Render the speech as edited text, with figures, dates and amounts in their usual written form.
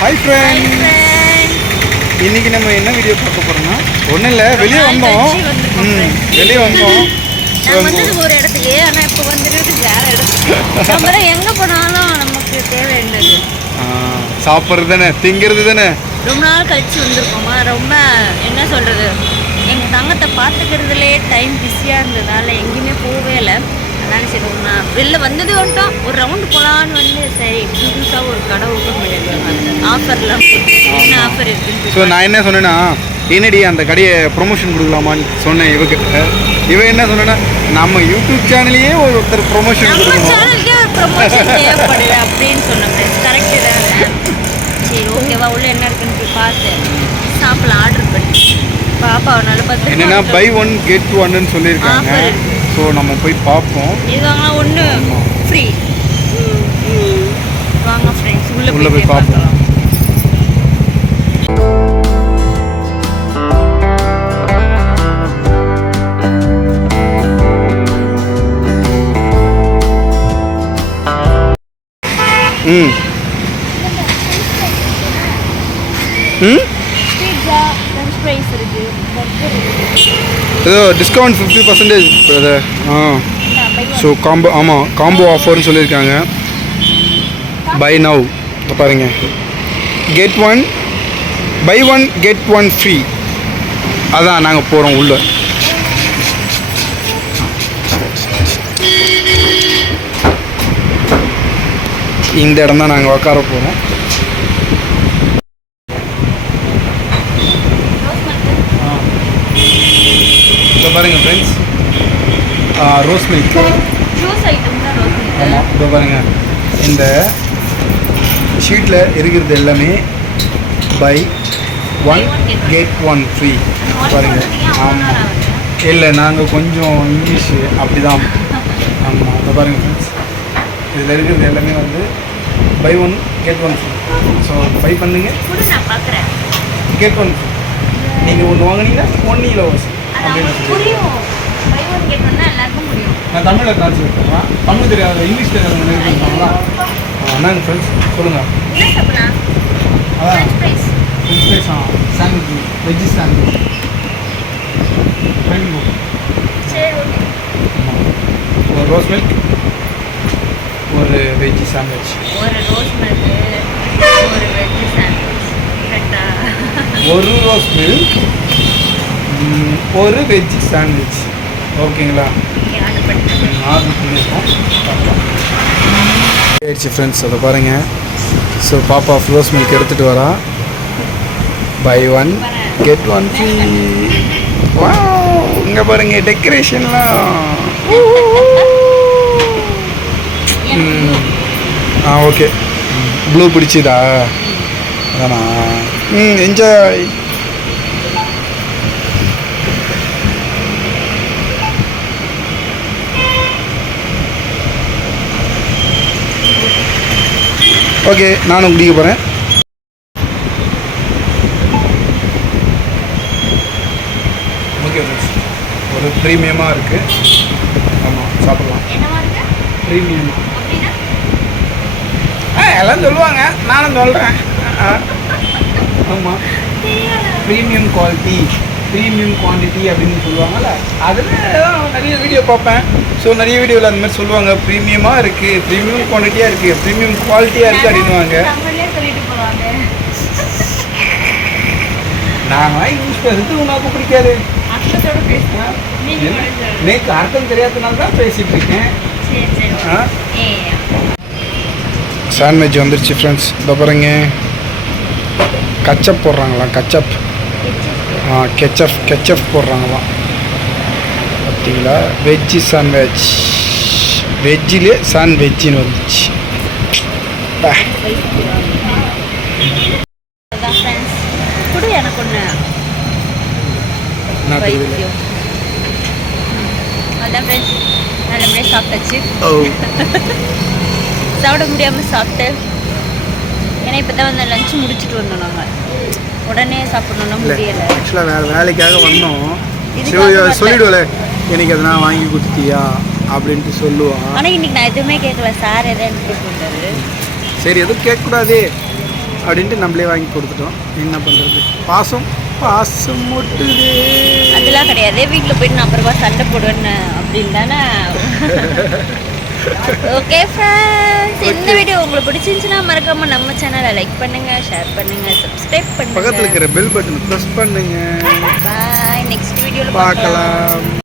Hi friends, இன்னைக்கு நம்ம என்ன வீடியோ பார்க்க போறோம்னா ஒன்றும் இல்லை, வெளியே வந்தோம். வெளியே வந்தோம். நான் வந்தது ஒரு இடத்துக்கு, ஆனால் இப்போ வந்துட்டு வேற இடத்துக்கு. நம்ம எங்கே போனாலும் நமக்கு தேவை என்னது? சாப்பிட்றது தானே, திங்கிறது தானே. ரொம்ப நாள் கழிச்சு வந்திருக்கோமா, ரொம்ப என்ன சொல்கிறது, எங்கள் தங்கத்தை பார்த்துக்கிறதுலே டைம் பிஸியாக இருந்ததால் எங்கேயுமே போகவே இல்லை. அதனால சரி நான் வெளில வந்தது வந்துட்டோம், ஒரு ரவுண்டு போகலான்னு வந்து சரி புதுசாக ஒரு கடை ஓப்பன் பண்ணியிருக்காங்க. ஆஃபரில் என்ன ஆஃபர் இருக்குன்னு. ஸோ நான் என்ன சொன்னேன்னா, என்னடி அந்த கடையை ப்ரொமோஷன் கொடுக்கலாமான்னு சொன்னேன் இவகிட்ட. இவன் என்ன சொன்னேன்னா, நம்ம யூடியூப் சேனலையே ஒருத்தர் ப்ரொமோஷன் கொடுக்கணும், சேனலுக்கே ஒரு ப்ரொமோஷன் தேவைப்படுது அப்படின்னு சொன்னேன். கரெக்டு தானே? சரி ஓகேவா, உள்ள என்ன இருக்குன்னு போய் பார்த்து சாப்பிடலாம். ஆர்டர் பண்ணி பாப்பாவை நல்ல பார்த்து என்னென்னா பை ஒன் கெட் ஒன்னு சொல்லியிருக்காங்க. ஸோ நம்ம போய் பார்ப்போம். இது வாங்கினா ஒன்று ஃப்ரீ. வாங்க ஃப்ரெண்ட்ஸ், உள்ளே போய் பார்ப்போம். ஏதோ டிஸ்கவுண்ட் 50% பிரதர். ஸோ காம்போ, ஆமாம் காம்போ ஆஃபர்னு சொல்லியிருக்காங்க. பை நவ் பாருங்க, get one buy one get one free. அதான் நாங்கள் போகிறோம் உள்ள. இந்த இடம் தான் நாங்கள் உட்கார போகிறோம். இப்போ பாருங்கள் friends, rose milk juice item தான் ரோஸ் மில்க். ஆமாம், இப்போ பாருங்கள், இந்த ஷீட்டில் இருக்கிறது எல்லாமே buy one get one free. பாருங்கள், ஆமாம் இல்லை நாங்கள் கொஞ்சம் இங்கிலீஷு அப்படி தான். ஆமாம், இப்போ பாருங்கள் ஃப்ரெண்ட்ஸ், இதில் இருக்கிறது எல்லாமே வந்து buy one get one free. So buy பண்ணுங்க, நான் பார்க்குறேன். Get one free. நீங்கள் ஒன்று வாங்கினீங்கன்னா ஒன்று இலவசம் அப்படின்னு புரியும். பை ஒன் கெட் ஒன்னா எல்லாருக்கும் புரியும். நான் தமிழில் ட்ரான்ஸ்லேட் பண்ணுறேன். தமிழ் தெரியாத இங்கிலீஷ் தெரியாதவங்க இருக்காங்களா? என்னங்க ஃப்ரெண்ட்ஸ் சொல்லுங்கள். என்ன சாப்பிடலாம்? அதான் fries. French fries, sandwich, veggie sandwich. சரி ஓகே. ஒரு ரோஸ் மில்க், ஒரு வெஜ்ஜி சாண்ட்விச். ஒரு ரோஸ் மில்க், ஒரு வெஜ் சாண்ட்விச். கரெக்டா? ஒரு ரோஸ் மில்க், ஒரு வெஜ்ஜி சாண்ட்விச். ஓகேங்களா? ஆர்டர் பண்ணிட்டேன். ஆர்டர் பண்ணியிருக்கோம். ஆயிடுச்சு ஃப்ரெண்ட்ஸ், அதை பாருங்கள். ஸோ பாப்பா ரோஸ் மில்க் எடுத்துகிட்டு வரா. Buy one get one free. வா, இங்கே பாருங்கள் டெக்கரேஷன்லாம். Okay, blue பிடிச்சிதா? அதானா? என்ஜாய். ஓகே, நானும் குடிக்க போகிறேன். ஓகே ஃப்ரெண்ட்ஸ், ஒரு ப்ரீமியமாக இருக்குது. ஆமாம், சாப்பிட்லாம். ப்ரீமியமாக எல்லாம் சொல்லுவாங்க, நானும் சொல்கிறேன். ஆமாம், ப்ரீமியம் குவாலிட்டி, ப்ரீமியம் குவான்டிட்டி அப்படின்னு சொல்லுவாங்கள்ல, அதில் தான் நிறைய வீடியோ பார்ப்பேன். ஸோ நிறைய வீடியோவில் அந்த மாதிரி சொல்லுவாங்க, ப்ரீமியமாக இருக்குது, ப்ரீமியம் குவான்டிட்டியாக இருக்குது, ப்ரீமியம் குவாலிட்டியாக இருக்குது அப்படின்வாங்க. நான் இங்கிலீஷ் பேசுறது உனக்கு பிடிக்காது. நேற்று அர்த்தம் தெரியாததுனால தான் பேசிகிட்டு இருக்கேன். சாண்ட்விச் வந்துருச்சு ஃப்ரெண்ட்ஸ். இதை பாருங்க, கச்சப் போடுறாங்களாம். கச்சப், கெச்சப் போடுறாங்களாம். பார்த்தீங்களா? வெஜ்ஜி சாண்ட்விச், வெஜ்ஜிலே சாண்ட்விச்சின்னு வந்துச்சு. சாப்பிட முடியாமல் சாப்பிட்டு, ஏன்னா இப்போ தான் வந்து லஞ்சு முடிச்சுட்டு வந்தோம். நாங்கள் உடனே சாப்பிடணும்னா முடியலை. ஆக்சுவலாக வேறு வேலைக்காக வந்தோம். சொல்லிடுவல, எனக்கு எதனா வாங்கி கொடுத்தியா அப்படின்ட்டு சொல்லுவான். ஆனால் இன்னைக்கு நான் எதுவுமே கேட்கல. சார் எதாவது எனக்கு கொடுத்தாரு. சரி, எதுவும் கேட்கக்கூடாது அப்படின்ட்டு நம்மளே வாங்கி கொடுத்துட்டோம். என்ன பண்ணுறது, பாசம் முட்டுதே. அதெல்லாம் கிடையாது, வீட்டில் போயிட்டு நான் அப்புறமா சண்டை போடுவேன்னு அப்படின்னு தானே. ஓகே ஃப்ரெண்ட்ஸ், இந்த வீடியோ உங்களுக்கு பிடிச்சிருந்துச்சுன்னா மறக்காம நம்ம சேனலை லைக் பண்ணுங்க, ஷேர் பண்ணுங்க, சப்ஸ்கிரைப் பண்ணுங்க, பக்கத்தில் இருக்கிற பெல் பட்டன் ப்ரெஸ் பண்ணுங்க. பாய், நெக்ஸ்ட் வீடியோவில் பார்க்கலாம்.